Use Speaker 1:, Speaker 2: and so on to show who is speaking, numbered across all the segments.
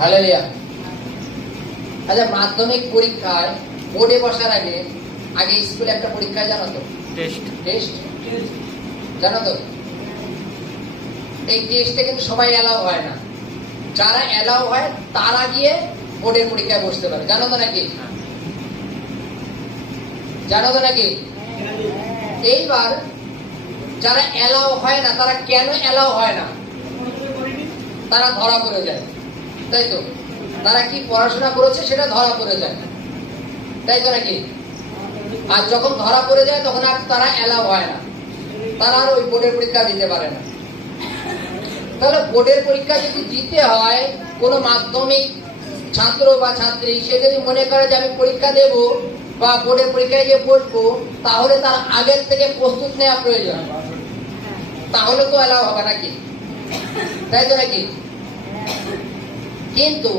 Speaker 1: Hallelujah. আচ্ছা মাধ্যমিক পরীক্ষায় বোর্ডে বসার আগে আগে স্কুলে একটা পরীক্ষা জানো তো?
Speaker 2: টেস্ট।
Speaker 1: টেস্ট? জানো তো? এই টেস্টে কিন্তু সবাই অ্যালাউ হয় না। যারা অ্যালাউ হয় তারা গিয়ে বোর্ডের পরীক্ষায় বসতে পারে। জানো তো নাকি? জানো তো নাকি? এইবার যারা অ্যালাউ হয় না তারা কেন অ্যালাউ হয় না? তারা ধরা পড়ে যায়। তাই তো? তারা কি পড়াশোনা করেছে সেটা ধরা পড়ে যায়। তাই তো নাকি আর যখন ধরা পড়ে যায়, তখন আর তারা অ্যালাউ হয় না। তারা আর ওই বোর্ডের পরীক্ষা দিতে পারে না। তাহলে বোর্ডের পরীক্ষা যদি দিতে হয়, কোনো মাধ্যমিক ছাত্র বা ছাত্রী, সে যদি মনে করে যে আমি পরীক্ষা দেব বা বোর্ডের পরীক্ষায় গিয়ে পড়ব তাহলে তার আগের থেকে প্রস্তুত নেওয়া প্রয়োজন। তাহলে তো অ্যালাউ হবে নাকি? তাই তো নাকি? কিন্তু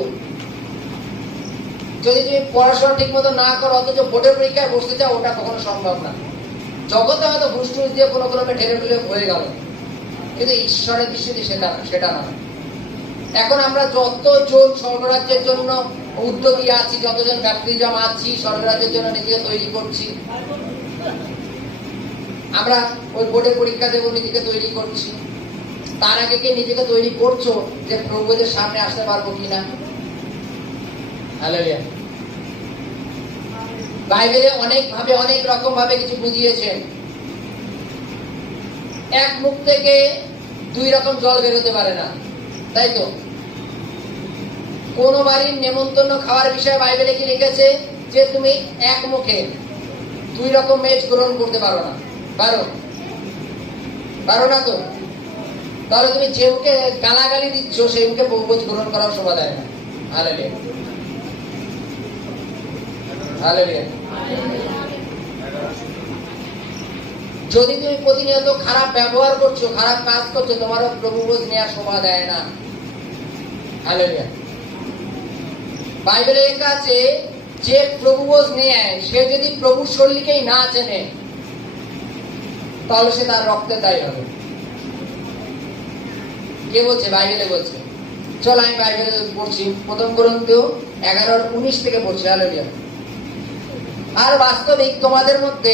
Speaker 1: যদি তুমি পড়াশোনা ঠিক মতো না করো, অথচ বোর্ডের পরীক্ষায় বসতে চাও, ওটা কখনো সম্ভব না। জগতে হয়তো ঘুষ দিয়ে কোনো ক্রমে ঢেলে ঢুলে হয়ে গেল। কিন্তু ঈশ্বরের দৃষ্টিতে সেটা সেটা না এখন আমরা যতজন স্বর্গরাজ্যের জন্য উদ্যোগী আছি, যতজন ব্যাপটিজম আছি, স্বর্গরাজ্যের জন্য নিজেকে তৈরি করছি, আমরা ওই বোর্ডের পরীক্ষা দেবো, নিজেকে তৈরি করছি। তার আগে কে নিজেকে তৈরি করছ যে প্রভুদের সামনে আসতে পারব কিনা? বাইবেলে অনেক ভাবে অনেক রকম ভাবে কিছু বুঝিয়েছেন এক মুখ থেকে দুই রকম জল বেরোতে পারে না, তাই তো? কোন বাড়ির নেমন্তন্ন খাওয়ার বিষয়ে বাইবেলে কি লিখেছে যে তুমি এক মুখে দুই রকম মেজ গ্রহণ করতে পারো না? পারো? পারো না তো? তাহলে তুমি যে মুখে গালাগালি দিচ্ছ সেই মুখে বহুবোধ গ্রহণ করার শোভা দেয় না। হালেলুয়া। যদি তুমি প্রতিনিয়ত খারাপ ব্যবহার করছ, খারাপ কাজ করছ, তোমারও প্রভু বোঝ নেওয়া শোভা দেয় না। হালেলুয়া। বাইবেলে লেখা আছে, যে প্রভু বোঝ নেয়, সে যদি প্রভু শরীরকেই না চেনে, তাহলে সে তার রক্তে দায়ী হবে। কে বলছে? বাইবেলে বলছে। চল, আমি বাইবেলে পড়ছি। প্রথম গ্রন্থ এগারোর উনিশ থেকে পড়ছি। আর বাস্তবিক তোমাদের মধ্যে